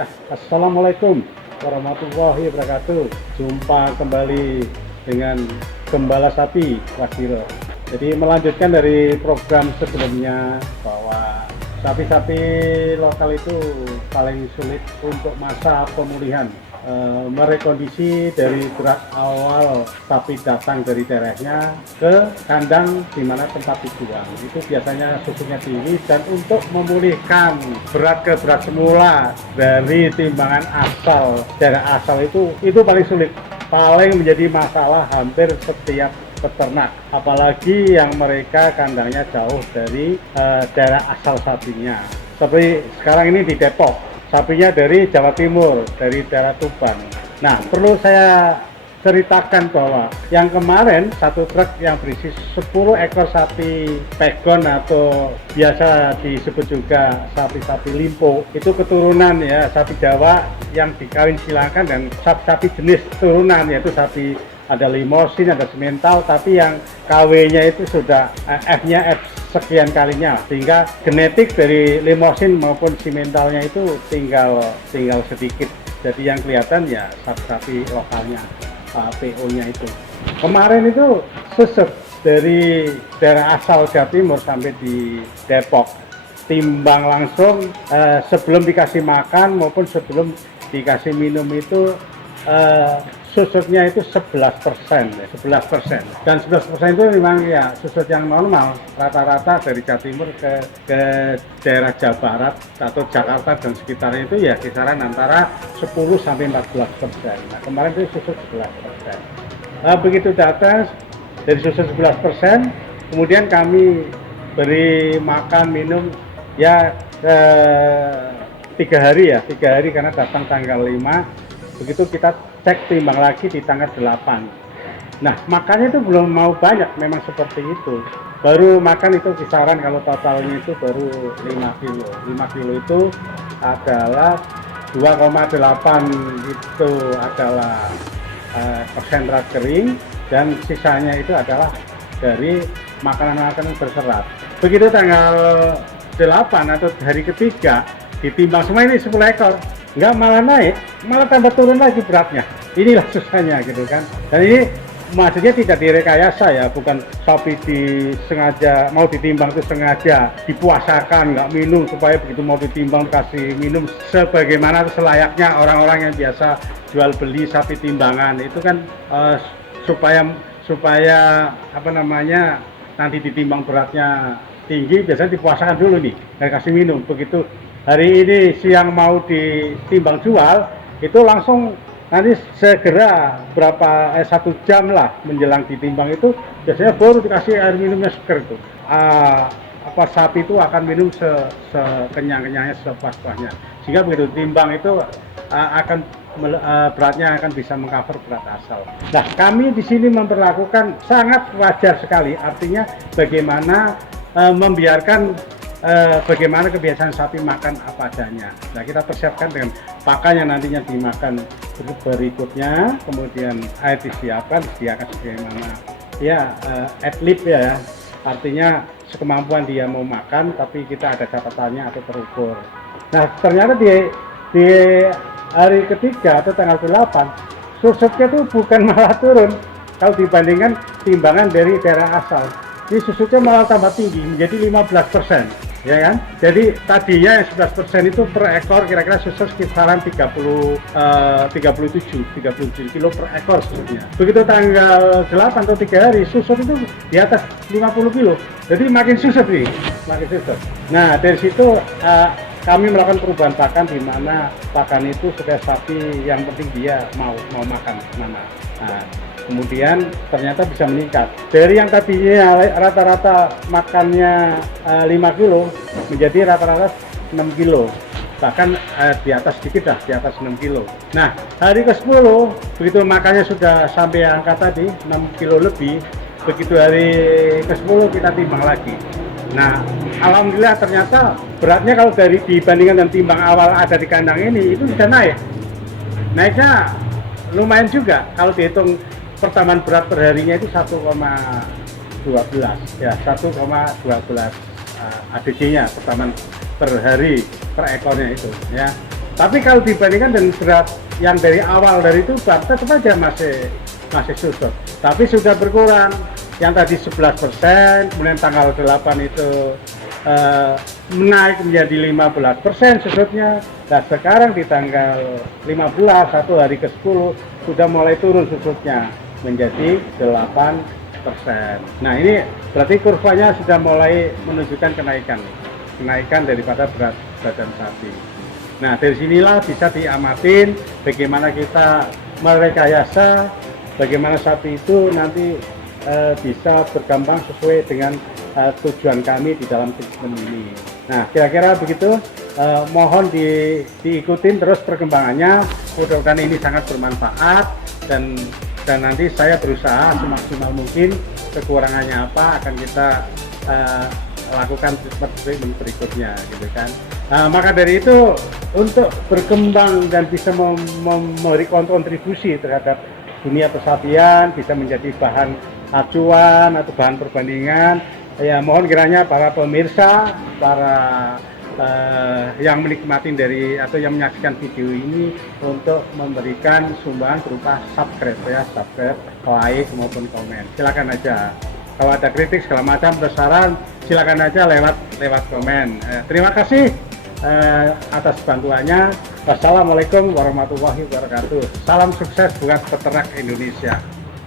Ya, Assalamualaikum warahmatullahi wabarakatuh. Jumpa kembali dengan Gembala Sapi Wasiro. Jadi melanjutkan dari program sebelumnya bahwa sapi-sapi lokal itu paling sulit untuk masa pemulihan. Merekondisi dari berat awal sapi datang dari daerahnya ke kandang di mana tempat dibuang. Itu biasanya susunya tinggi, dan untuk memulihkan berat ke berat semula dari timbangan asal, daerah asal itu paling sulit, paling menjadi masalah hampir setiap peternak, apalagi yang mereka kandangnya jauh dari daerah asal sapinya. Seperti sekarang ini di Depok, sapinya dari Jawa Timur, dari daerah Tuban. Nah, perlu saya ceritakan bahwa yang kemarin satu truk yang berisi 10 ekor sapi pegon atau biasa disebut juga sapi-sapi limpo, itu keturunan ya sapi Jawa yang dikawin silakan, dan sapi-sapi jenis turunan, yaitu sapi ada limosin, ada semental, tapi yang KW-nya itu sudah F-nya F sekian kalinya, sehingga genetik dari limosin maupun simentalnya itu tinggal sedikit. Jadi yang kelihatan ya sapi-sapi lokalnya, PO-nya itu. Kemarin itu susut dari daerah asal Jawa Timur sampai di Depok, timbang langsung sebelum dikasih makan maupun sebelum dikasih minum itu susutnya itu 11%, dan 11% itu memang ya susut yang normal, rata-rata dari Jawa Timur ke daerah Jawa Barat atau Jakarta dan sekitarnya itu ya kisaran antara 10 sampai 14%. Nah, kemarin itu susut 11%. Begitu datang dari susut 11%, kemudian kami beri makan minum ya 3 hari karena datang tanggal 5. Begitu kita cek timbang lagi di tanggal 8. Nah, makannya itu belum mau banyak, memang seperti itu. Baru makan itu kisaran kalau totalnya itu baru 5 kilo. 5 kilo itu adalah 2,8 itu adalah konsentrat kering, dan sisanya itu adalah dari makanan-makanan berserat. Begitu tanggal 8 atau hari ketiga, ditimbang semua ini 10 ekor. Nggak malah naik, malah tambah turun lagi beratnya. Inilah susahnya gitu kan. Dan ini maksudnya tidak direkayasa ya, bukan sapi disengaja mau ditimbang itu sengaja dipuasakan nggak minum supaya begitu mau ditimbang kasih minum, sebagaimana selayaknya orang-orang yang biasa jual beli sapi timbangan itu kan supaya apa namanya, nanti ditimbang beratnya tinggi, biasanya dipuasakan dulu nih dan kasih minum. Begitu hari ini siang mau ditimbang jual, itu langsung nanti segera 1 jam lah menjelang ditimbang itu biasanya baru dikasih air minumnya seger itu. Sapi itu akan minum sekenyang-kenyangnya, sepuas-puasnya, sehingga begitu timbang itu beratnya akan bisa mengcover berat asal. Nah, kami di sini memperlakukan sangat wajar sekali, artinya bagaimana membiarkan bagaimana kebiasaan sapi makan apa adanya. Nah, kita persiapkan dengan pakan yang nantinya dimakan berikutnya, kemudian air disediakan sebagaimana ya ad-lib ya, artinya sekemampuan dia mau makan, tapi kita ada catatannya atau terukur. Nah, ternyata di hari ketiga atau tanggal 8 susutnya itu bukan malah turun kalau dibandingkan timbangan dari daerah asal. Ini susutnya malah tambah tinggi menjadi 15%. Ya kan? Jadi tadinya yang 11% itu per ekor kira-kira susut kisaran 37 kilo per ekor susutnya. Begitu tanggal 8 atau 3 hari susut itu di atas 50 kilo. Jadi makin susut nih, makin susut. Nah, dari situ kami melakukan perubahan pakan, di mana pakan itu sudah sapi yang penting dia mau makan mana. Nah, kemudian ternyata bisa meningkat dari yang tadinya rata-rata makannya 5 kilo menjadi rata-rata 6 kilo, bahkan di atas sedikit lah, di atas 6 kilo. Nah, hari ke-10 begitu makannya sudah sampai angka tadi 6 kilo lebih, begitu hari ke-10 kita timbang lagi. Nah, alhamdulillah ternyata beratnya kalau dibandingkan dengan timbang awal ada di kandang ini itu sudah naiknya lumayan juga. Kalau dihitung pertambahan berat per harinya itu 1,12 ya, 1,12 ADC-nya pertambahan per hari per ekornya itu ya. Tapi kalau dibandingkan dengan beras yang dari awal dari tuban, tetap aja masih susut. Tapi sudah berkurang. Yang tadi 11%, kemudian tanggal 8 itu menaik menjadi 15% susutnya. Nah sekarang di tanggal 15, satu hari ke-10 sudah mulai turun susutnya menjadi 8%. Nah ini berarti kurvanya sudah mulai menunjukkan kenaikan daripada berat badan sapi. Nah dari sinilah bisa diamatin bagaimana kita merekayasa, bagaimana sapi itu nanti bisa berkembang sesuai dengan tujuan kami di dalam treatment ini. Nah kira-kira begitu, mohon diikutin terus perkembangannya, mudah-mudahan ini sangat bermanfaat dan nanti saya berusaha semaksimal mungkin, kekurangannya apa akan kita lakukan treatment berikutnya gitu kan. Maka dari itu untuk berkembang dan bisa memberi kontribusi terhadap dunia persapian, bisa menjadi bahan acuan atau bahan perbandingan, ya mohon kiranya para pemirsa, para yang menikmati dari atau yang menyaksikan video ini untuk memberikan sumbangan berupa subscribe ya, subscribe, like maupun komen. Silakan aja. Kalau ada kritik segala macam atau saran, silakan aja lewat komen. Terima kasih atas bantuannya. Wassalamualaikum warahmatullahi wabarakatuh. Salam sukses buat peternak Indonesia.